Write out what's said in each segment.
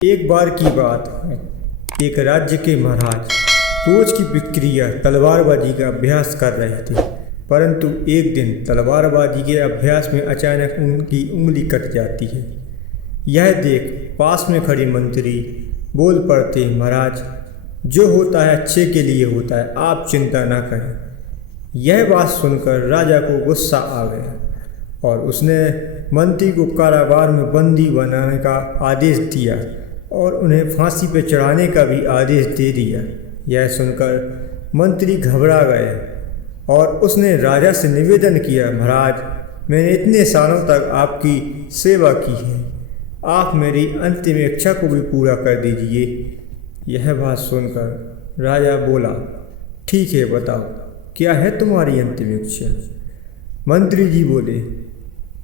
एक बार की बात है, एक राज्य के महाराज रोज की प्रक्रिया तलवारबाजी का अभ्यास कर रहे थे। परंतु एक दिन तलवारबाजी के अभ्यास में अचानक उनकी उंगली कट जाती है। यह देख पास में खड़े मंत्री बोल पड़ते, महाराज, जो होता है अच्छे के लिए होता है, आप चिंता न करें। यह बात सुनकर राजा को गुस्सा आ गया और उसने मंत्री को कारागार में बंदी बनाने का आदेश दिया और उन्हें फांसी पर चढ़ाने का भी आदेश दे दिया। यह सुनकर मंत्री घबरा गए और उसने राजा से निवेदन किया, महाराज, मैंने इतने सालों तक आपकी सेवा की है, आप मेरी अंतिम इच्छा को भी पूरा कर दीजिए। यह बात सुनकर राजा बोला, ठीक है, बताओ क्या है तुम्हारी अंतिम इच्छा। मंत्री जी बोले,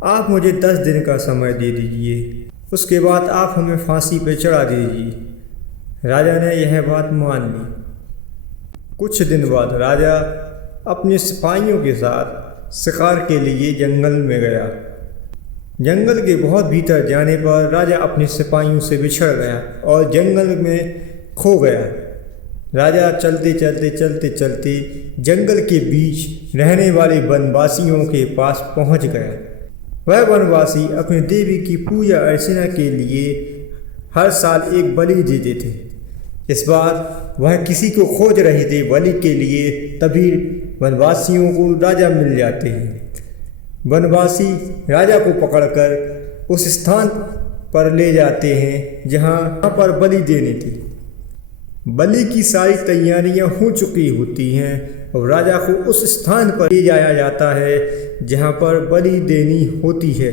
आप मुझे 10 दिन का समय दे दीजिए, उसके बाद आप हमें फांसी पर चढ़ा दीजिए। राजा ने यह बात मान ली। कुछ दिन बाद राजा अपने सिपाहियों के साथ शिकार के लिए जंगल में गया। जंगल के बहुत भीतर जाने पर राजा अपने सिपाहियों से बिछड़ गया और जंगल में खो गया। राजा चलते चलते जंगल के बीच रहने वाले वनवासियों के पास पहुंच गया। वह वनवासी अपनी देवी की पूजा अर्चना के लिए हर साल एक बलि देते थे। इस बार वह किसी को खोज रहे थे बलि के लिए, तभी वनवासियों को राजा मिल जाते हैं। वनवासी राजा को पकड़कर उस स्थान पर ले जाते हैं जहाँ पर बलि देनी थी। बलि की सारी तैयारियां हो चुकी होती हैं और राजा को उस स्थान पर ले जाया जाता है जहाँ पर बलि देनी होती है।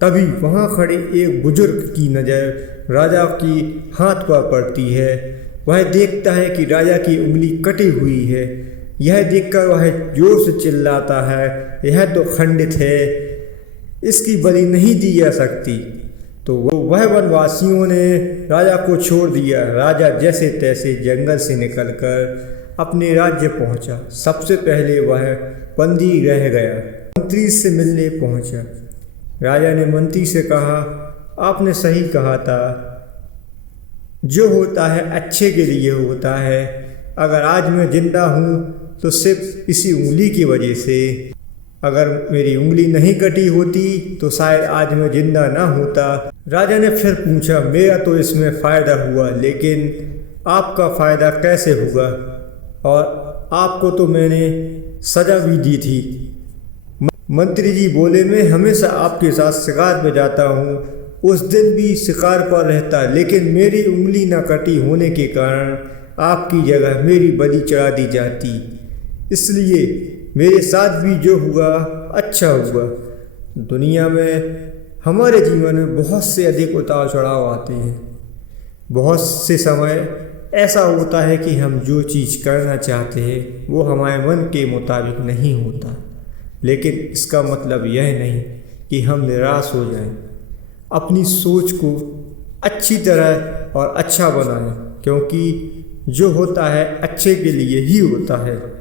तभी वहाँ खड़े एक बुजुर्ग की नज़र राजा की हाथ पर पड़ती है। वह देखता है कि राजा की उंगली कटी हुई है। यह देखकर वह जोर से चिल्लाता है, यह तो खंडित है, इसकी बलि नहीं दी जा सकती। तो वह वनवासियों ने राजा को छोड़ दिया। राजा जैसे तैसे जंगल से निकलकर अपने राज्य पहुंचा। सबसे पहले वह बंदी रह गया। मंत्री से मिलने पहुंचा। राजा ने मंत्री से कहा, आपने सही कहा था, जो होता है अच्छे के लिए होता है। अगर आज मैं जिंदा हूँ तो सिर्फ इसी उंगली की वजह से। अगर मेरी उंगली नहीं कटी होती तो शायद आज मैं जिंदा ना होता। राजा ने फिर पूछा, मेरा तो इसमें फ़ायदा हुआ, लेकिन आपका फ़ायदा कैसे हुआ? और आपको तो मैंने सज़ा भी दी थी। मंत्री जी बोले, मैं हमेशा आपके साथ शिकार पर जाता हूँ, उस दिन भी शिकार पर रहता, लेकिन मेरी उंगली ना कटी होने के कारण आपकी जगह मेरी बलि चढ़ा दी जाती। इसलिए मेरे साथ भी जो हुआ अच्छा हुआ। दुनिया में हमारे जीवन में बहुत से अधिक उतार चढ़ाव आते हैं। बहुत से समय ऐसा होता है कि हम जो चीज़ करना चाहते हैं वो हमारे मन के मुताबिक नहीं होता, लेकिन इसका मतलब यह नहीं कि हम निराश हो जाएं। अपनी सोच को अच्छी तरह और अच्छा बनाएं, क्योंकि जो होता है अच्छे के लिए ही होता है।